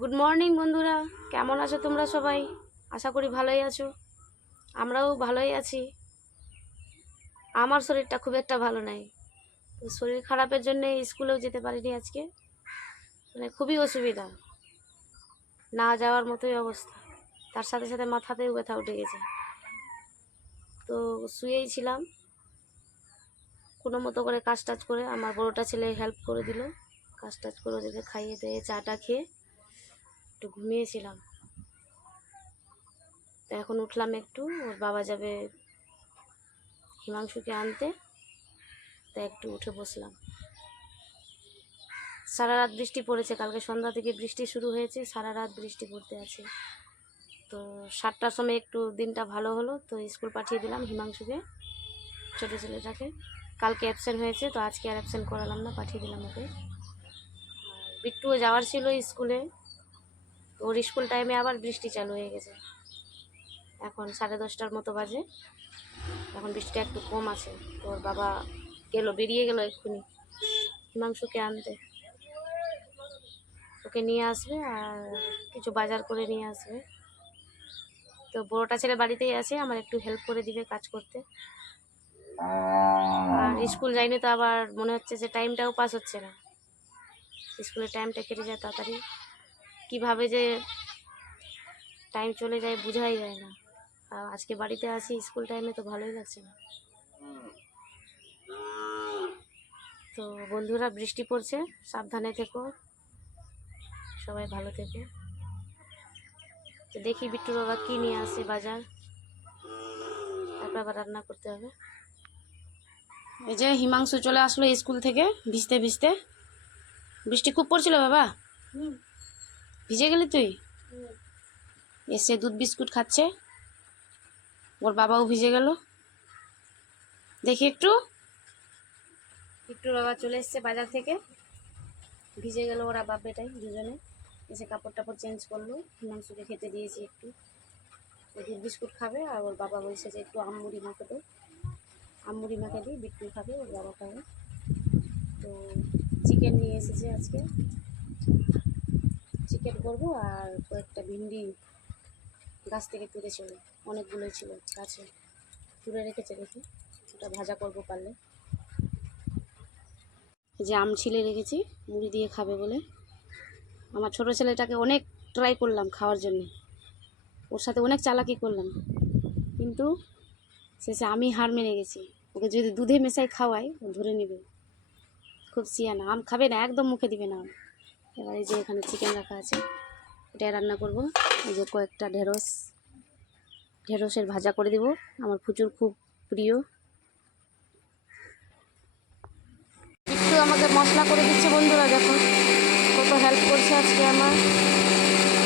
Good morning বন্ধুরা, কেমন আছো তোমরা সবাই? আশা করি ভালোই আছো। আমরাও ভালোই আছি। আমার শরীরটা খুব একটা ভালো নাই, তো শরীর খারাপের জন্য স্কুলেও যেতে পারিনি আজকে। মানে খুবই অসুবিধা, না যাওয়ার মতোই অবস্থা। তার সাথে সাথে মাথাতেও ব্যথা উঠে গেছে। তো শুয়েই ছিলাম, কোনো মতো করে কাজ টাজ করে আমার বড়োটা ছেলে হেল্প করে দিল। কাজ টাজ করে ওদেরকে খাইয়ে দিয়ে চাটা খেয়ে একটু ঘুমিয়েছিলাম। তো এখন উঠলাম, একটু ওর বাবা যাবে হিমাংশুকে আনতে, তাই একটু উঠে বসলাম। সারা রাত বৃষ্টি পড়েছে, কালকে সন্ধ্যা থেকে বৃষ্টি শুরু হয়েছে, সারা রাত বৃষ্টি পড়তে আছে। তো 7টার সময় একটু দিনটা ভালো হলো, তো স্কুল পাঠিয়ে দিলাম হিমাংশুকে, ছোটো ছেলেটাকে। কালকে অ্যাবসেন্ট হয়েছে, তো আজকে আর অ্যাবসেন্ট করালাম না, পাঠিয়ে দিলাম ওকে। আর বিট্টুও যাওয়ার ছিল স্কুলে, তো ওর স্কুল টাইমে আবার বৃষ্টি চালু হয়ে গেছে। এখন 10:30টার মতো বাজে, এখন বৃষ্টিটা একটু কম আছে। তো ওর বাবা বেরিয়ে গেল এক্ষুনি হিমাংশুকে আনতে। ওকে নিয়ে আসবে আর কিছু বাজার করে নিয়ে আসবে। তো বড়োটা ছেলে বাড়িতেই আছে, আমার একটু হেল্প করে দিবে কাজ করতে। আর স্কুল যাইনি তো আবার মনে হচ্ছে যে টাইমটাও পাস হচ্ছে না, স্কুলের টাইমটা কেটে যায় তাড়াতাড়ি, কীভাবে যে টাইম চলে যায় বোঝাই যায় না। আর আজকে বাড়িতে আছি স্কুল টাইমে, তো ভালোই লাগছে না। তো বন্ধুরা, বৃষ্টি পড়ছে, সাবধানে থেকো, সবাই ভালো থেকো। তো দেখি বিট্টুর বাবা কী নিয়ে আসে বাজার, তারপর আবার রান্না করতে হবে। এই যে হিমাংশু চলে আসলো স্কুল থেকে ভিজতে ভিজতে। বৃষ্টি খুব পড়ছিল বাবা, ভিজে গেলি তুই? এসে দুধ বিস্কুট খাচ্ছে, ওর বাবাও ভিজে গেল। দেখি একটু, বিট্টুর বাবা চলে এসছে বাজার থেকে, ভিজে গেল ওরা বাপ বেটাই দুজনে। এসে কাপড় টাপড় চেঞ্জ করলো, হিমাংশুকে খেতে দিয়েছি একটু, দুধ বিস্কুট খাবে। আর ওর বাবা বলছে যে একটু আমুড়ি মাখে দো, আমুড়ি মাখে দিই, বিট্টু খাবে, ওর বাবা খাবে। তো চিকেন নিয়ে এসেছে আজকে, চিকেন করবো। আর কয়েকটা ভিন্ডি গাছ থেকে তুলেছিল, অনেকগুলোই ছিল গাছে, তুলে রেখেছে, দেখি ওটা ভাজা করবো পারলে। যে আম ছিলে রেখেছি, মুড়ি দিয়ে খাবে বলে। আমার ছোটো ছেলেটাকে অনেক ট্রাই করলাম খাওয়ার জন্য, ওর সাথে অনেক চালাকি করলাম, কিন্তু শেষে আমি হার মেনে গেছি। ওকে যদি দুধে মেশাই খাওয়াই, ও ধরে নেবে, খুব সিয়ানা, আম খাবে না, একদম মুখে দিবে না। এবার এই যে এখানে চিকেন রাখা আছে, এটা রান্না করব। এই যে কয়েকটা ঢেঁড়সের ভাজা করে দেব, আমার প্রচুর খুব প্রিয়। একটু আমাকে মশলা করে দিচ্ছে বন্ধুরা, দেখো কত হেল্প করছে আজকে আমার।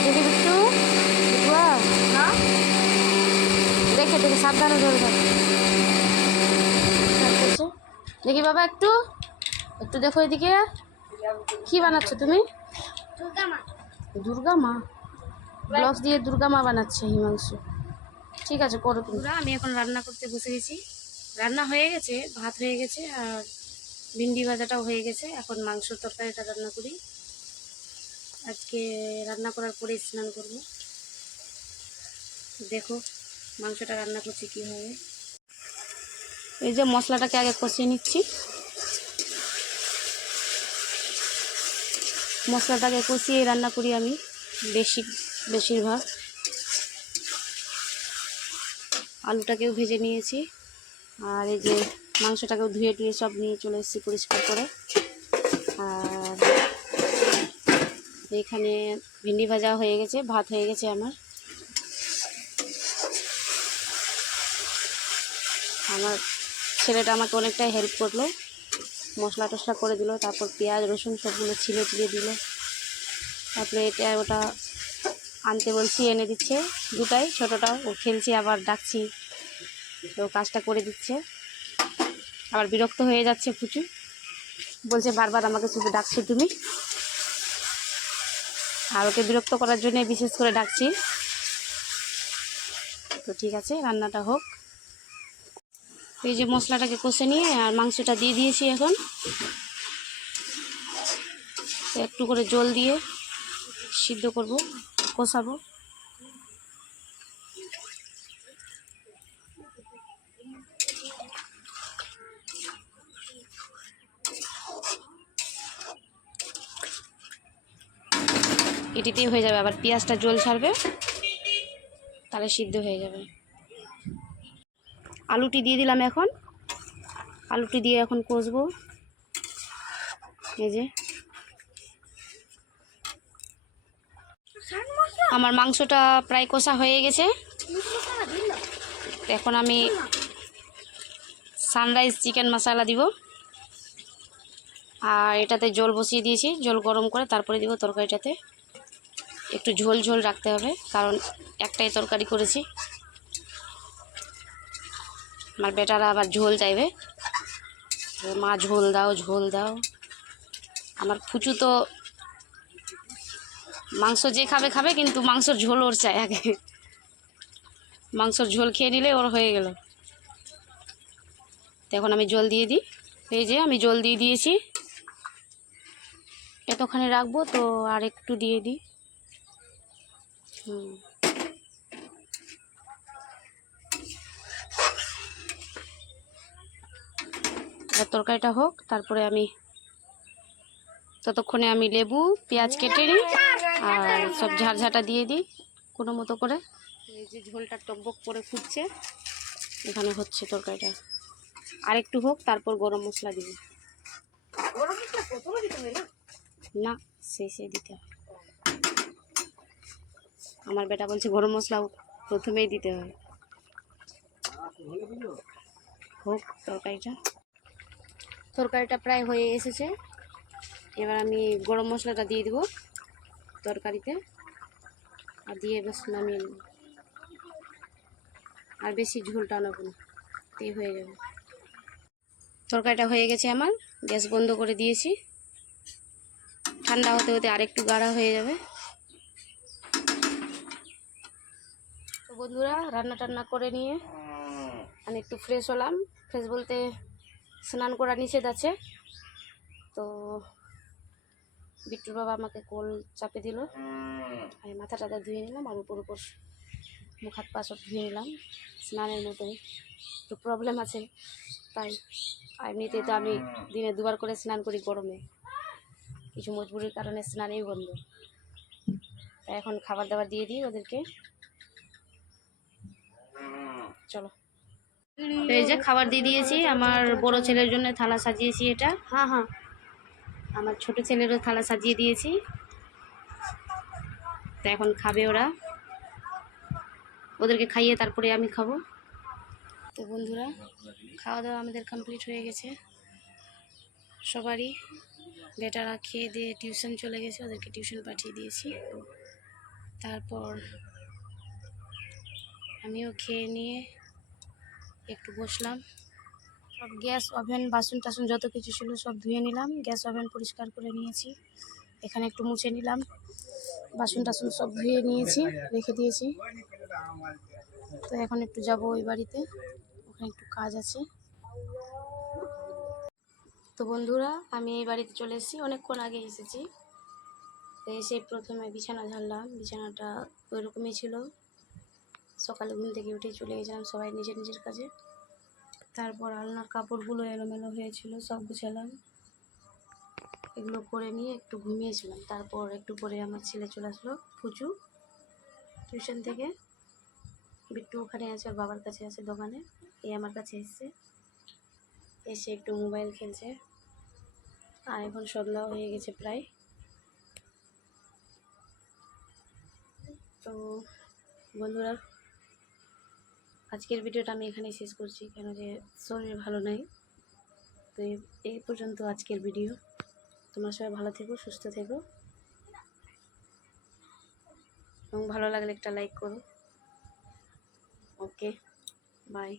দেখি একটু দেখে দেখে সাবধানে ধরে থাকো। দেখি বাবা, একটু একটু দেখো এদিকে, কি বানাচ্ছো তুমি? দুর্গা মা ব্লগস দিয়ে দুর্গা মা বানাচ্ছে হিমাংশু। ঠিক আছে, করো তুমি। আমি এখন রান্না করতে বসে গেছি, রান্না হয়ে গেছে, ভাত হয়ে গেছে আর ভিন্ডি ভাজাটাও হয়ে গেছে। এখন মাংসর তরকারিটা রান্না করি, আজকে রান্না করার পরে স্নান করব। দেখো মাংসটা রান্না করছি কীভাবে। এই যে মশলাটাকে আগে কষিয়ে নিচ্ছি, মশলাটাকে কষিয়ে রান্না করি আমি বেশিরভাগ। আলুটাকেও ভেজে নিয়েছি, আর এই যে মাংসটাকেও ধুয়ে টুয়ে সব নিয়ে চলে এসেছি পরিষ্কার করে। আর এখানে ভিন্ডি ভাজা হয়ে গেছে, ভাত হয়ে গেছে আমার। আমার ছেলেটা আমাকে অনেকটাই হেল্প করলো, মশলা টশলা করে দিল, তারপর পেঁয়াজ রসুন সবগুলো ছিলে টিলে দিল। তারপরে এটা ওটা আনতে বলছি, এনে দিচ্ছে, দুটাই, ছোটোটাও ও খেলছি, আবার ডাকছি, তো কাজটা করে দিচ্ছে। আবার বিরক্ত হয়ে যাচ্ছে প্রচুর, বলছে বারবার আমাকে শুধু ডাকছি তুমি। আর ওকে বিরক্ত করার জন্য বিশেষ করে ডাকছি। তো ঠিক আছে, রান্নাটা হোক। এই যে মশলাটাকে কষে নিয়ে আর মাংসটা দিয়ে দিয়েছি। এখন একটু করে জল দিয়ে সিদ্ধ করব, কষাবো। এটিতেই হয়ে যাবে, আবার পেঁয়াজটা জল ছাড়বে, তাহলে সিদ্ধ হয়ে যাবে। আলুটি দিয়ে দিলাম, এখন আলুটি দিয়ে এখন কষবো। এই যে আমার মাংসটা প্রায় কষা হয়ে গেছে। এখন আমি সানরাইজ চিকেন মশলা দিব, আর এটাতে জল বসিয়ে দিয়েছি, জল গরম করে তারপরে দিব তরকারিটাতে। একটু ঝোল ঝোল রাখতে হবে, কারণ একটাই তরকারি করেছি। আমার বেটারা আবার ঝোল চাইবে, মা ঝোল দাও ঝোল দাও। আমার ফুচু তো মাংস যে খাবে খাবে, কিন্তু মাংসর ঝোল ওর চাই আগে। মাংসর ঝোল খেয়ে নিলে ওর হয়ে গেল। তো এখন আমি জল দিয়ে দিই। এই যে আমি জল দিয়ে দিয়েছি, এতখানি রাখবো, তো আর একটু দিয়ে দিই। তরকারিটা হোক, তারপরে আমি ততক্ষণে আমি লেবু পেঁয়াজ কেটে নিই আর সব ঝাড়ঝাটা দিয়ে দিই কোনো মতো করে। এই যে ঝোলটা টকবক করে ফুটছে, এখানে হচ্ছে তরকারিটা। আর একটু হোক, তারপর গরম মশলা দিব। না, শেষে দিতে হয়। আমার বেটা বলছে গরম মশলা প্রথমেই দিতে হয়। হোক তরকারিটা প্রায় হয়ে এসেছে। এবার আমি গরম মশলাটা দিয়ে দেবো তরকারিতে, আর দিয়ে বেশ নামিয়ে নেব। আর বেশি ঝোলটা নেব না, এই হয়ে যাবে। তরকারিটা হয়ে গেছে আমার, গ্যাস বন্ধ করে দিয়েছি। ঠান্ডা হতে হতে আরেকটু গাঢ়া হয়ে যাবে। তো বন্ধুরা, রান্না টান্না করে নিয়ে আমি একটু ফ্রেশ হলাম। ফ্রেশ বলতে স্নান করা নিষেধ আছে, তো বিট্টুর বাবা আমাকে কোল চাপে দিল। আমি মাথা টাথা ধুয়ে নিলাম, আর উপর মুখ হাত পা সব ধুয়ে নিলাম। স্নানের মতোই একটু প্রবলেম আছে, তাই। আর এমনিতে তো আমি দিনে 2বার করে স্নান করি গরমে, কিছু মজবুরির কারণে স্নানেই বন্ধ। তাই এখন খাবার দাবার দিয়ে দিই ওদেরকে। চলো, এই যে খাবার দিয়ে দিয়েছি। আমার বড় ছেলের জন্য থালা সাজিয়েছি, এটা হ্যাঁ, আমার ছোট ছেলেরও থালা সাজিয়ে দিয়েছি। তো এখন খাবে ওরা, ওদেরকে খাইয়ে তারপরে আমি খাবো। তো বন্ধুরা, খাওয়া দাওয়া আমাদের কমপ্লিট হয়ে গেছে সবারই। বেটারা খেয়ে দিয়ে টিউশন চলে গেছে, ওদেরকে টিউশন পাঠিয়ে দিয়েছি। তারপর আমিও খেয়ে নিয়ে একটু বসলাম। সব গ্যাস ওভেন বাসন টাসন যত কিছু ছিল সব ধুয়ে নিলাম, গ্যাস ওভেন পরিষ্কার করে নিয়েছি। এখানে একটু মুছে নিলাম, বাসন টাসন সব ধুয়ে নিয়েছি, রেখে দিয়েছি। তো এখন একটু যাব ওই বাড়িতে, ওখানে একটু কাজ আছে। তো বন্ধুরা, আমি এই বাড়িতে চলে এসেছি, অনেকক্ষণ আগে এসেছি। তো এসে প্রথমে বিছানা ঝাড়লাম, বিছানাটা ওইরকমই ছিল। সকালে ঘুম থেকে উঠে চলে গেছিলাম সবাই নিজের নিজের কাজে। তারপর আলনার কাপড়গুলো এলোমেলো হয়েছিল, সব গুছালাম। এগুলো করে নিয়ে একটু ঘুমিয়েছিলাম। তারপর একটু পরে আমার ছেলে চলে আসলো, ফুচু, টিউশন থেকে। বিট্টু ওখানে আছে, ওর বাবার কাছে আছে দোকানে। এই আমার কাছে এসে একটু মোবাইল খেলছে। আর এখন সন্ধ্যা হয়ে গেছে প্রায়। তো বন্ধুরা, আজকের ভিডিওটা আমি এখানেই শেষ করছি, কেন যে শরীর ভালো নাই। তো এই পর্যন্ত আজকের ভিডিও। তোমরা সবাই ভালো থেকো, সুস্থ থেকো, এবং ভালো লাগলে একটা লাইক করো। ওকে, বাই।